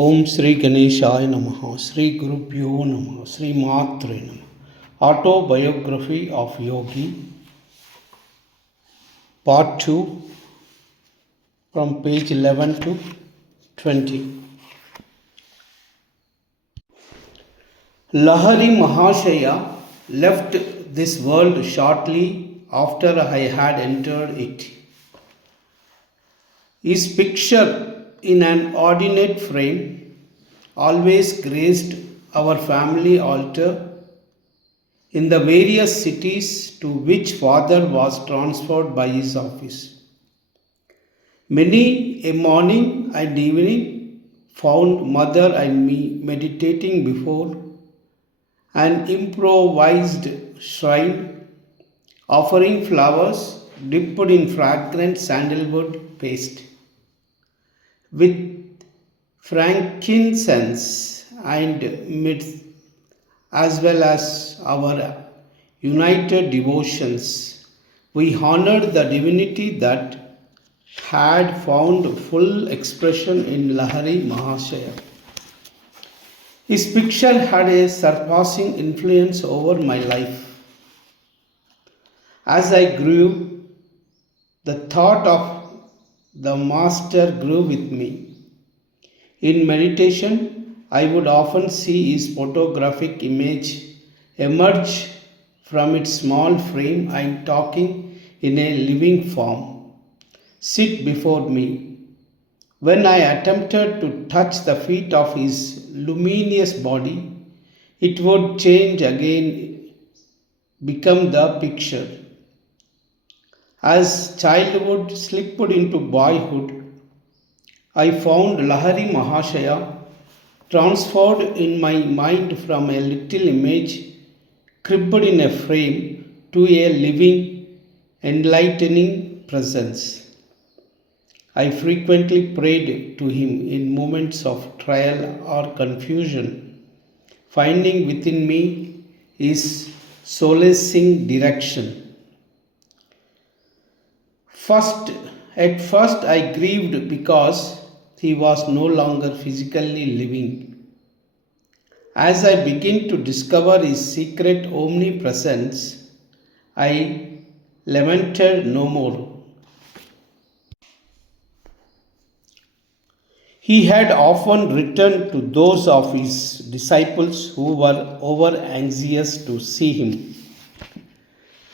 Om Sri Ganeshaya Namaha, Sri Gurubhyo Namaha, Sri Matre Namaha. Autobiography of Yogi, Part 2, from page 11 to 20. Lahari Mahashaya left this world shortly after I had entered it. His picture in an ordinate frame always graced our family altar in the various cities to which father was transferred by his office. Many a morning and evening found mother and me meditating before an improvised shrine, offering flowers dipped in fragrant sandalwood paste. With frankincense and myrrh, as well as our united devotions, we honored the divinity that had found full expression in Lahari Mahashaya. His picture had a surpassing influence over my life. As I grew, the thought of the Master grew with me. In meditation, I would often see his photographic image emerge from its small frame and talking in a living form sit before me. When I attempted to touch the feet of his luminous body, it would change again, become the picture. As childhood slipped into boyhood, I found Lahari Mahashaya transferred in my mind from a little image cribbed in a frame to a living, enlightening presence. I frequently prayed to him in moments of trial or confusion, finding within me his solacing direction. At first, I grieved because he was no longer physically living. As I began to discover his secret omnipresence, I lamented no more. He had often written to those of his disciples who were over anxious to see him.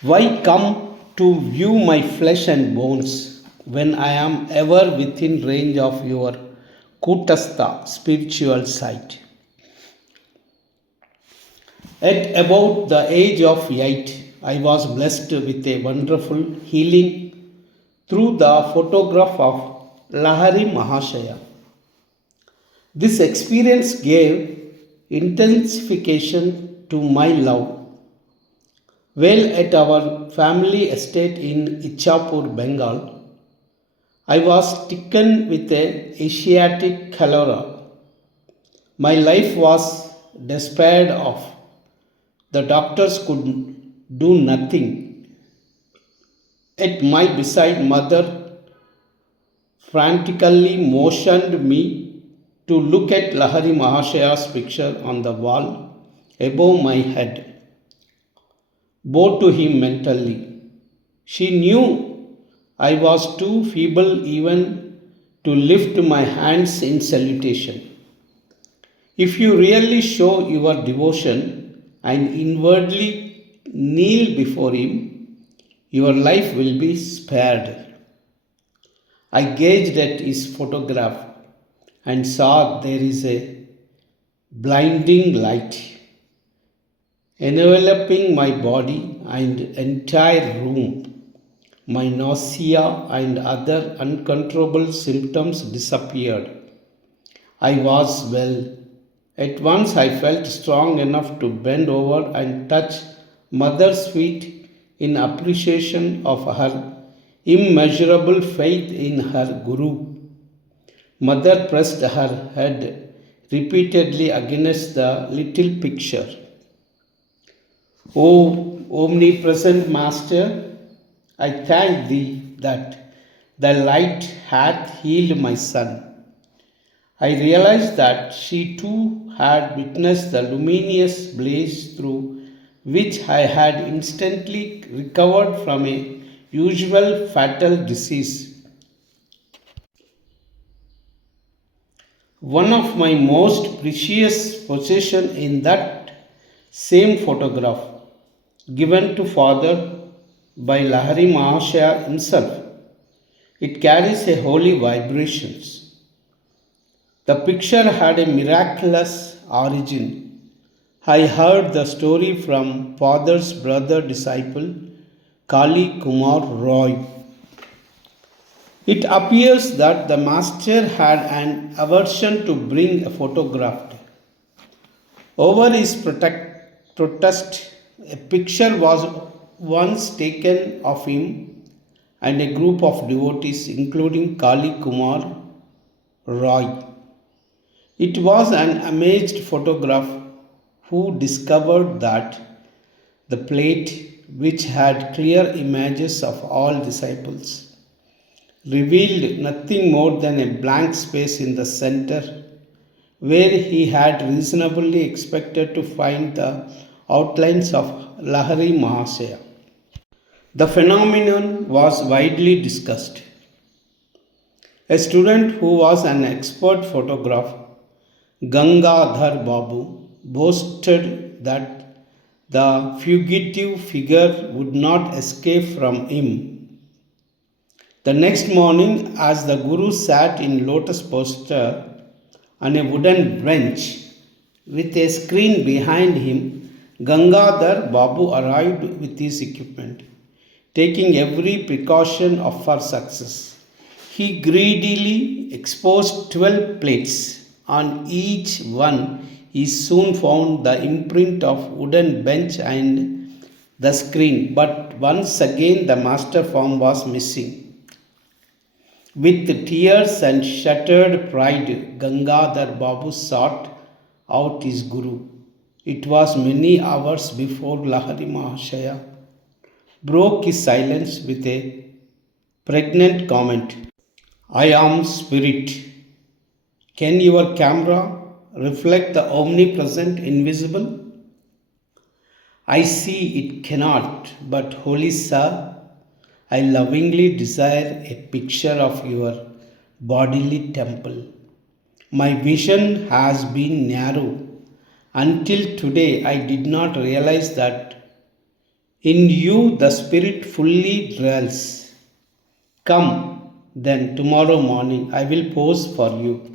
Why come to view my flesh and bones when I am ever within range of your Kutastha spiritual sight? At about the age of 8, I was blessed with a wonderful healing through the photograph of Lahari Mahashaya. This experience gave intensification to my love. While at our family estate in Ichapur, Bengal, I was stricken with a Asiatic cholera. My life was despaired of. The doctors could do nothing. At my beside, mother frantically motioned me to look at Lahari Mahashaya's picture on the wall above my head. Bowed to him mentally. She knew I was too feeble even to lift my hands in salutation. If you really show your devotion and inwardly kneel before him, your life will be spared. I gazed at his photograph and saw there is a blinding light enveloping my body and entire room. My nausea and other uncontrollable symptoms disappeared. I was well. At once I felt strong enough to bend over and touch mother's feet in appreciation of her immeasurable faith in her Guru. Mother pressed her head repeatedly against the little picture. O omnipresent Master, I thank thee that the light hath healed my son. I realized that she too had witnessed the luminous blaze through which I had instantly recovered from a usual fatal disease. One of my most precious possessions in that same photograph, given to father by Lahari Mahashaya himself, it carries a holy vibrations. The picture had a miraculous origin. I heard the story from father's brother disciple Kali Kumar Roy. It appears that the master had an aversion to being photographed. Over his protest, a picture was once taken of him and a group of devotees, including Kali Kumar Roy. It was an amazed photograph who discovered that the plate, which had clear images of all disciples, revealed nothing more than a blank space in the center where he had reasonably expected to find the outlines of Lahari Mahasaya. The phenomenon was widely discussed. A student who was an expert photographer, Gangadhar Babu, boasted that the fugitive figure would not escape from him. The next morning, as the Guru sat in lotus posture on a wooden bench with a screen behind him, Gangadhar Babu arrived with his equipment, taking every precaution for success. He greedily exposed 12 plates. On each one, he soon found the imprint of wooden bench and the screen, but once again the master form was missing. With tears and shattered pride, Gangadhar Babu sought out his guru. It was many hours before Lahari Mahashaya broke his silence with a pregnant comment. I am spirit. Can your camera reflect the omnipresent invisible? I see it cannot, but holy sir, I lovingly desire a picture of your bodily temple. My vision has been narrow. Until today, I did not realize that in you the spirit fully dwells. Come, then tomorrow morning I will pose for you.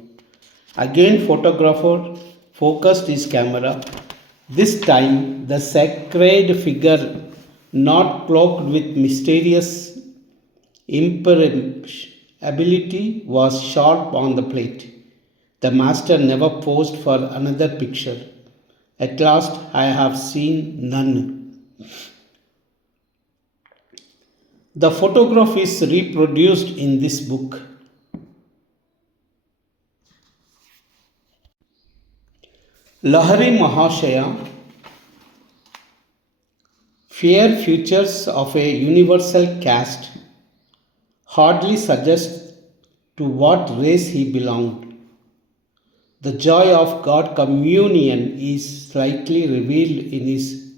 Again, photographer focused his camera. This time, the sacred figure, not cloaked with mysterious impermeability, was sharp on the plate. The master never posed for another picture. At last, I have seen none. The photograph is reproduced in this book. Lahari Mahashaya, fair features of a universal caste, hardly suggests to what race he belonged. The joy of God communion is slightly revealed in his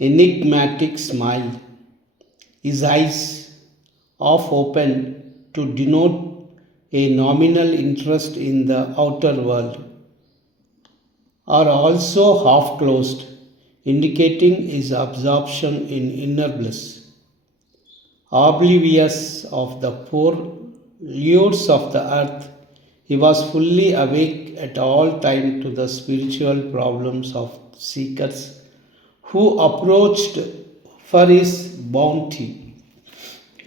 enigmatic smile, his eyes half open to denote a nominal interest in the outer world, are also half closed, indicating his absorption in inner bliss. Oblivious of the poor lures of the earth, he was fully awake at all times to the spiritual problems of seekers who approached for his bounty.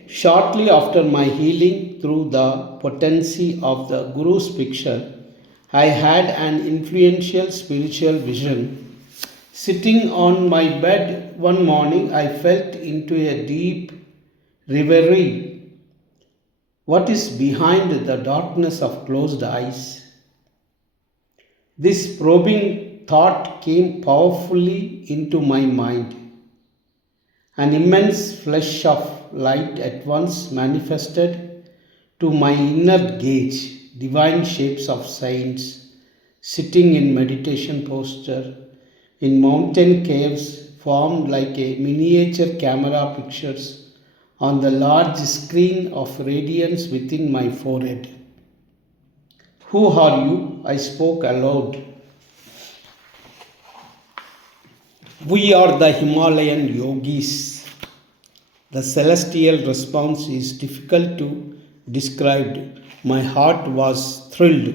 Shortly after my healing through the potency of the Guru's picture, I had an influential spiritual vision. Sitting on my bed one morning, I fell into a deep reverie. What is behind the darkness of closed eyes? This probing thought came powerfully into my mind. An immense flash of light at once manifested to my inner gaze. divine shapes of saints sitting in meditation posture in mountain caves formed like a miniature camera pictures on the large screen of radiance within my forehead. Who are you? I spoke aloud. We are the Himalayan yogis. The celestial response is difficult to describe. My heart was thrilled.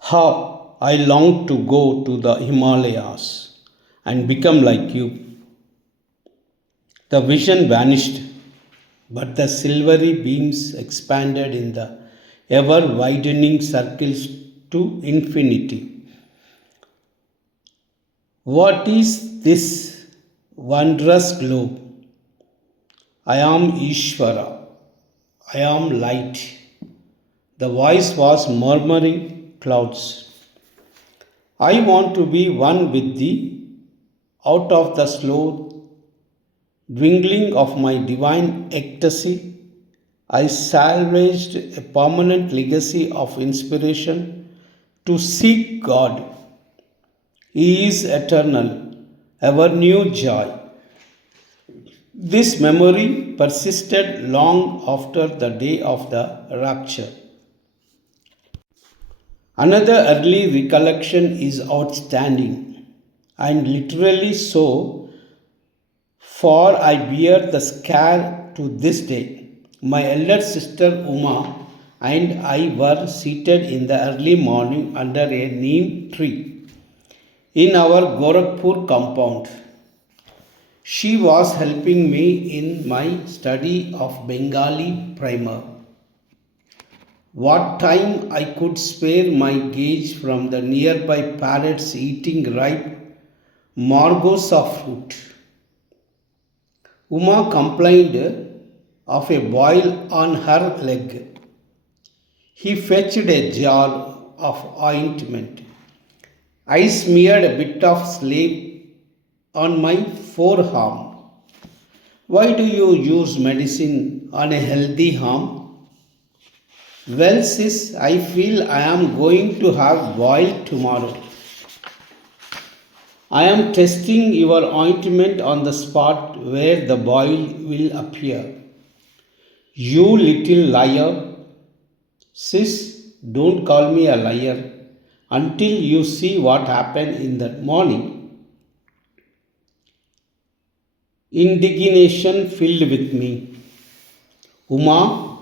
How I longed to go to the Himalayas and become like you. The vision vanished, but the silvery beams expanded in the ever widening circles to infinity. What is this wondrous globe? I am Ishvara. I am light. The voice was murmuring clouds. I want to be one with thee out of the slow dwindling of my divine ecstasy. I salvaged a permanent legacy of inspiration to seek God. He is eternal, ever new joy. This memory persisted long after the day of the rapture. Another early recollection is outstanding, and literally so, for I bear the scar to this day. My elder sister Uma and I were seated in the early morning under a neem tree in our Gorakhpur compound. She was helping me in my study of Bengali primer. What time I could spare my gaze from the nearby parrots eating ripe margos of fruit. Uma complained of a boil on her leg. He fetched a jar of ointment. I smeared a bit of slave on my forearm. Why do you use medicine on a healthy arm? Well, sis, I feel I am going to have boil tomorrow. I am testing your ointment on the spot where the boil will appear. You little liar. Sis, don't call me a liar until you see what happened in the morning. Indignation filled with me. Uma,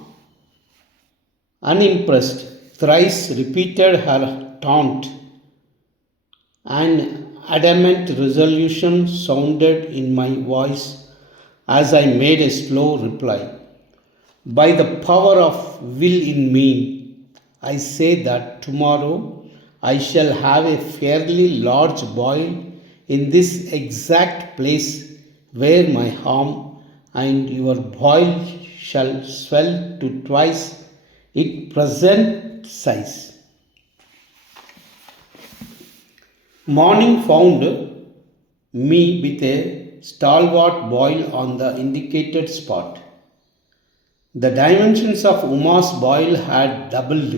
unimpressed, thrice repeated her taunt. An adamant resolution sounded in my voice as I made a slow reply. By the power of will in me, I say that tomorrow I shall have a fairly large boil in this exact place where my arm and your boil shall swell to twice its present size. Morning found me with a stalwart boil on the indicated spot. The dimensions of Uma's boil had doubled.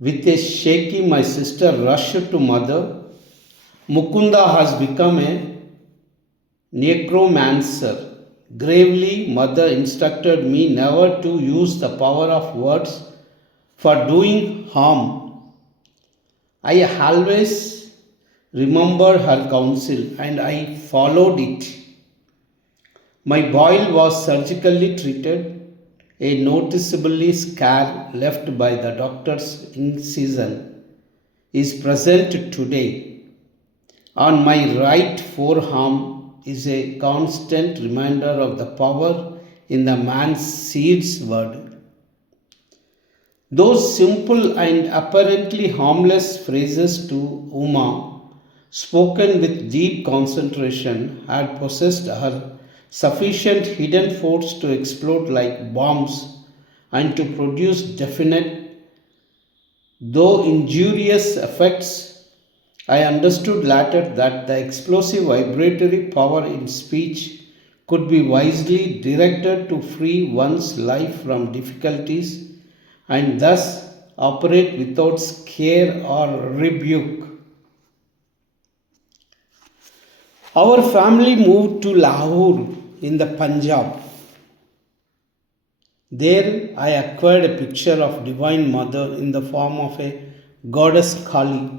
With a shaky, my sister rushed to mother. Mukunda has become a necromancer. Gravely, mother instructed me never to use the power of words for doing harm. I always remembered her counsel and I followed it. My boil was surgically treated. A noticeably scar left by the doctor's incision is present today. On my right forearm is a constant reminder of the power in the man's seed's word. Those simple and apparently harmless phrases to Uma, spoken with deep concentration, had possessed her sufficient hidden force to explode like bombs and to produce definite, though injurious effects. I understood later that the explosive vibratory power in speech could be wisely directed to free one's life from difficulties and thus operate without scare or rebuke. Our family moved to Lahore in the Punjab. There I acquired a picture of Divine Mother in the form of a goddess Kali.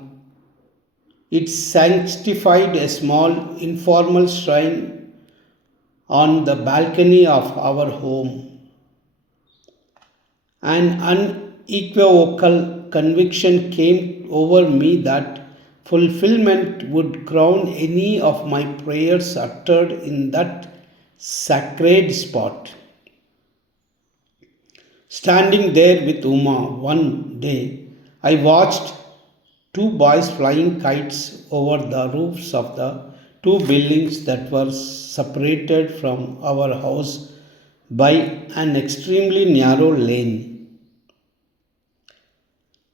It sanctified a small informal shrine on the balcony of our home. An unequivocal conviction came over me that fulfillment would crown any of my prayers uttered in that sacred spot. Standing there with Uma one day, I watched two boys flying kites over the roofs of the two buildings that were separated from our house by an extremely narrow lane.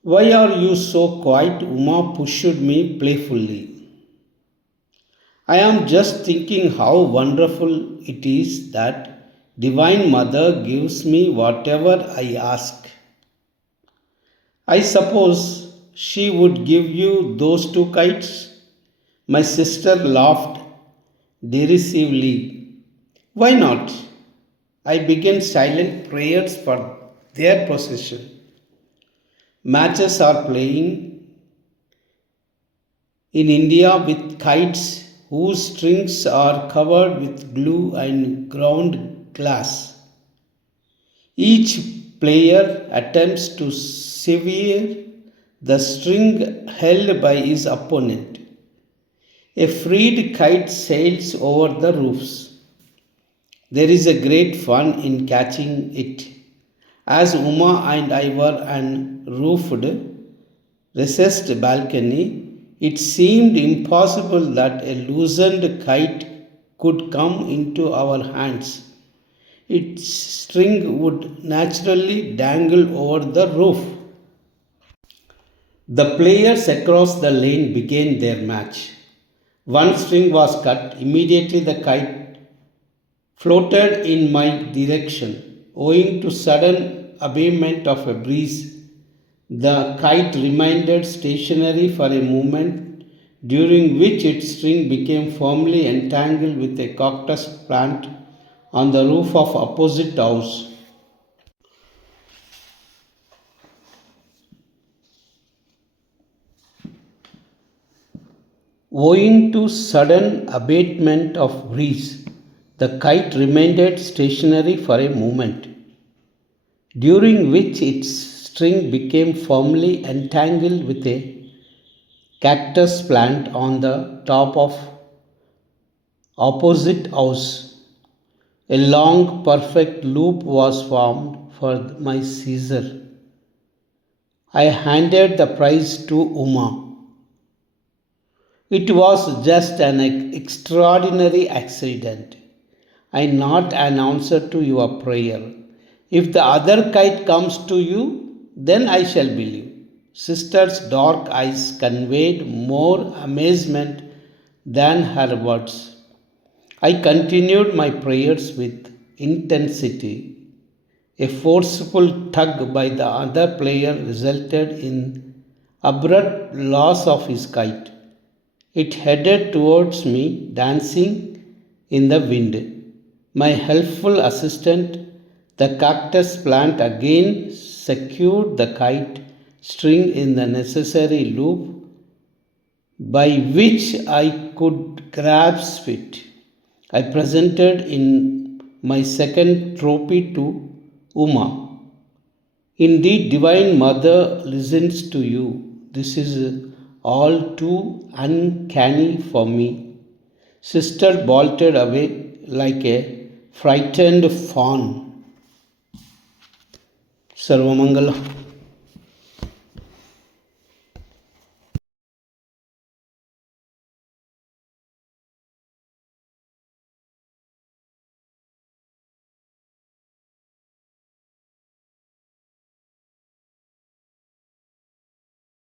Why are you so quiet? Uma pushed me playfully. I am just thinking how wonderful it is that Divine Mother gives me whatever I ask. I suppose she would give you those two kites? My sister laughed derisively. Why not? I began silent prayers for their possession. Matches are playing in India with kites whose strings are covered with glue and ground glass. Each player attempts to sever the string held by his opponent. A freed kite sails over the roofs. There is a great fun in catching it. As Uma and I were on roofed, recessed balcony, it seemed impossible that a loosened kite could come into our hands. Its string would naturally dangle over the roof. The players across the lane began their match. One string was cut, immediately the kite floated in my direction. Owing to sudden abatement of a breeze, the kite remained stationary for a moment, during which its string became firmly entangled with a cactus plant on the roof of opposite house. Owing to sudden abatement of breeze, the kite remained stationary for a moment, during which its string became firmly entangled with a cactus plant on the top of opposite house. A long, perfect loop was formed for my Caesar. I handed the prize to Uma. It was just an extraordinary accident, and not an answer to your prayer. If the other kite comes to you, then I shall believe. Sister's dark eyes conveyed more amazement than her words. I continued my prayers with intensity. A forceful tug by the other player resulted in abrupt loss of his kite. It headed towards me, dancing in the wind. My helpful assistant, the cactus plant, again secured the kite string in the necessary loop by which I could grasp it. I presented in my second trophy to Uma. Indeed, Divine Mother listens to you. This is all too uncanny for me. Sister bolted away like a frightened fawn. Sarvamangala.